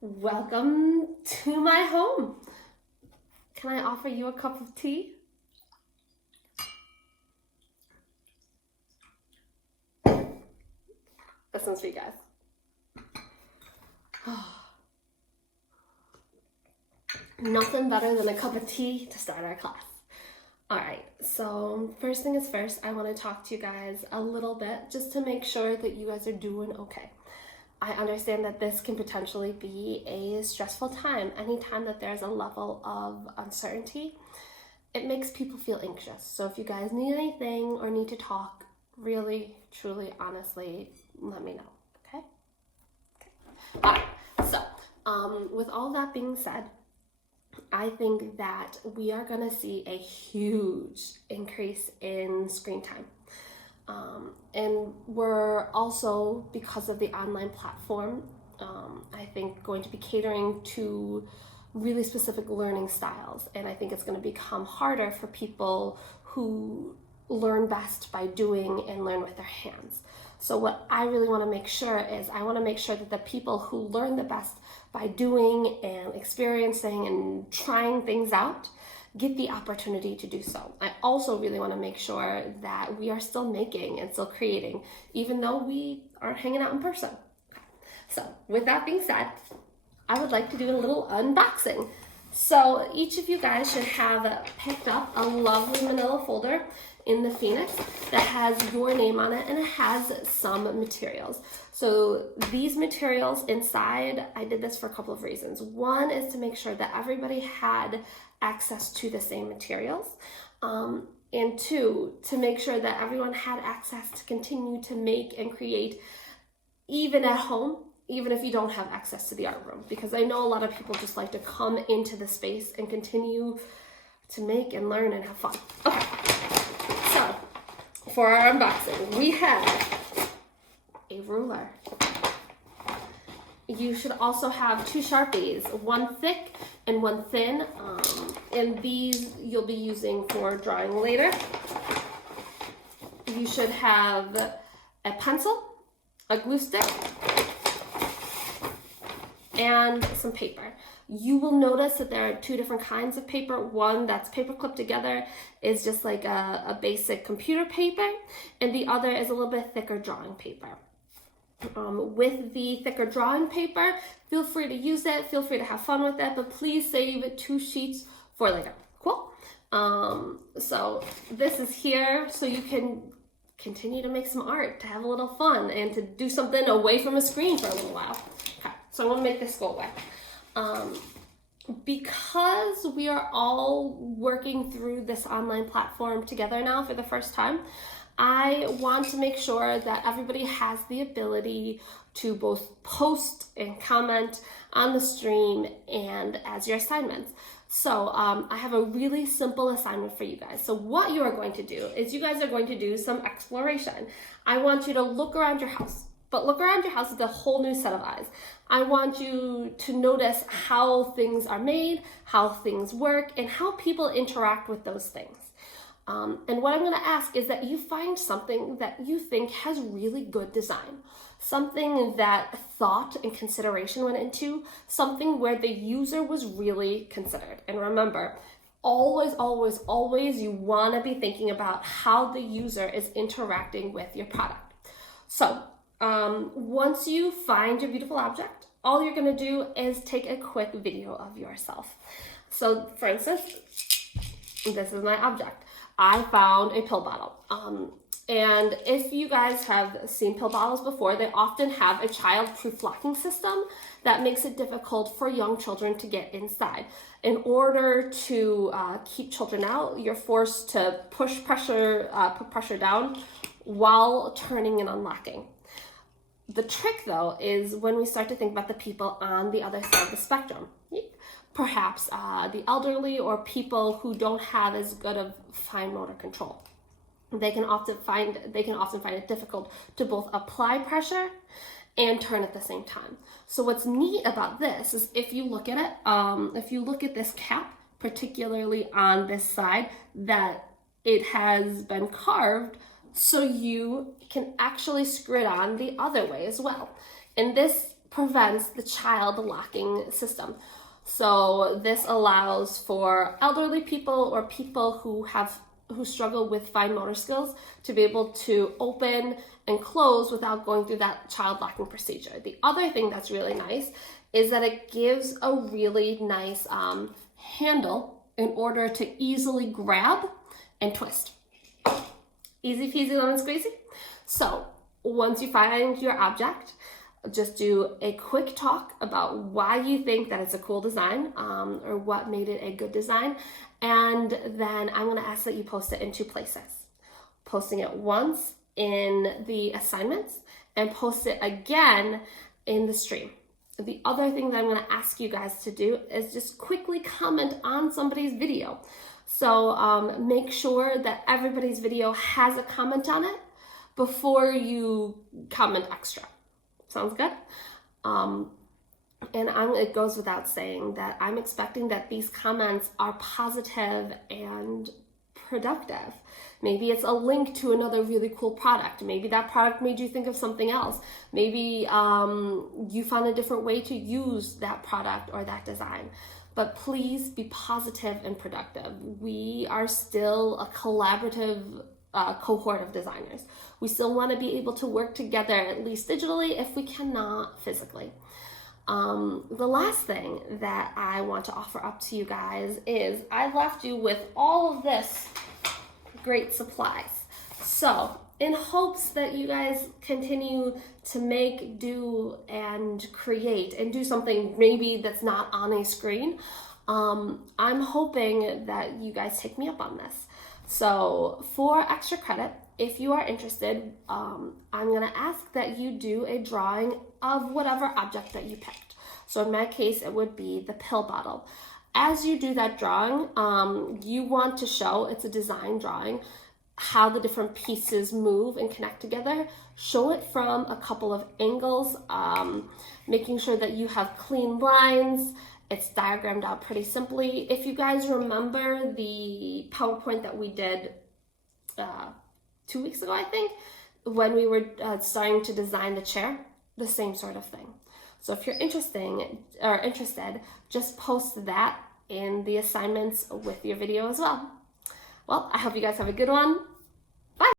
Welcome to my home. Can I offer you a cup of tea? This one's for you guys. Nothing better than a cup of tea to start our class. All right, so first thing is first, I want to talk to you guys a little bit just to make sure that you guys are doing okay. I understand that this can potentially be a stressful time. Anytime that there's a level of uncertainty, it makes people feel anxious. So if you guys need anything or need to talk, really, truly, honestly, let me know, okay? All right, so with all that being said, I think that we are going to see a huge increase in screen time. And we're also, because of the online platform, I think going to be catering to really specific learning styles. And I think it's going to become harder for people who learn best by doing and learn with their hands. So what I really want to make sure is I want to make sure that the people who learn the best by doing and experiencing and trying things out get the opportunity to do so. I also really want to make sure that we are still making and still creating, even though we aren't hanging out in person. So with that being said, I would like to do a little unboxing. So each of you guys should have picked up a lovely manila folder in the Phoenix that has your name on it, and it has some materials. So these materials inside, I did this for a couple of reasons. One is to make sure that everybody had access to the same materials. And two, to make sure that everyone had access to continue to make and create even at home, even if you don't have access to the art room. Because I know a lot of people just like to come into the space and continue to make and learn and have fun. Okay, so for our unboxing, we have a ruler. You should also have two Sharpies, one thick and one thin, and these you'll be using for drawing later. You should have a pencil, a glue stick, and some paper. You will notice that there are two different kinds of paper. One that's paper clipped together is just like a basic computer paper, and the other is a little bit thicker drawing paper. With the thicker drawing paper, feel free to use it, feel free to have fun with it, but please save 2 sheets for later. Cool? So this is here so you can continue to make some art, to have a little fun, and to do something away from a screen for a little while. Okay, so I want to make this go away. Because we are all working through this online platform together now for the first time, I want to make sure that everybody has the ability to both post and comment on the stream and as your assignments. So I have a really simple assignment for you guys. So what you are going to do is you guys are going to do some exploration. I want you to look around your house, but look around your house with a whole new set of eyes. I want you to notice how things are made, how things work, and how people interact with those things. And what I'm going to ask is that you find something that you think has really good design, something that thought and consideration went into, something where the user was really considered. And remember, always, always, always, you want to be thinking about how the user is interacting with your product. So once you find your beautiful object, all you're going to do is take a quick video of yourself. So for instance, this is my object. I found a pill bottle. And if you guys have seen pill bottles before, they often have a child-proof locking system that makes it difficult for young children to get inside. In order to keep children out, you're forced to put pressure down while turning and unlocking. The trick, though, is when we start to think about the people on the other side of the spectrum. Perhaps the elderly or people who don't have as good of fine motor control. They can often find it difficult to both apply pressure and turn at the same time. So what's neat about this is if you look at it, if you look at this cap, particularly on this side, that it has been carved so you can actually screw it on the other way as well. And this prevents the child locking system. So this allows for elderly people or people who struggle with fine motor skills to be able to open and close without going through that child locking procedure. The other thing that's really nice is that it gives a really nice handle in order to easily grab and twist. Easy peasy lemon squeezy. So once you find your object, just do a quick talk about why you think that it's a cool design, or what made it a good design. And then I'm going to ask that you post it in 2 places. Posting it once in the assignments and post it again in the stream. The other thing that I'm going to ask you guys to do is just quickly comment on somebody's video. So make sure that everybody's video has a comment on it before you comment extra. Sounds good? And it goes without saying that I'm expecting that these comments are positive and productive. Maybe it's a link to another really cool product. Maybe that product made you think of something else. Maybe you found a different way to use that product or that design. But please be positive and productive. We are still a collaborative cohort of designers. We still want to be able to work together, at least digitally, if we cannot physically. The last thing that I want to offer up to you guys is I left you with all of this great supplies. So in hopes that you guys continue to make, do, and create and do something maybe that's not on a screen, I'm hoping that you guys take me up on this. So for extra credit, if you are interested, I'm going to ask that you do a drawing of whatever object that you picked. So in my case, it would be the pill bottle. As you do that drawing, you want to show, it's a design drawing, how the different pieces move and connect together. Show it from a couple of angles, making sure that you have clean lines. It's diagrammed out pretty simply. If you guys remember the PowerPoint that we did 2 weeks ago, I think, when we were starting to design the chair, the same sort of thing. So if you're interested, just post that in the assignments with your video as well. Well, I hope you guys have a good one.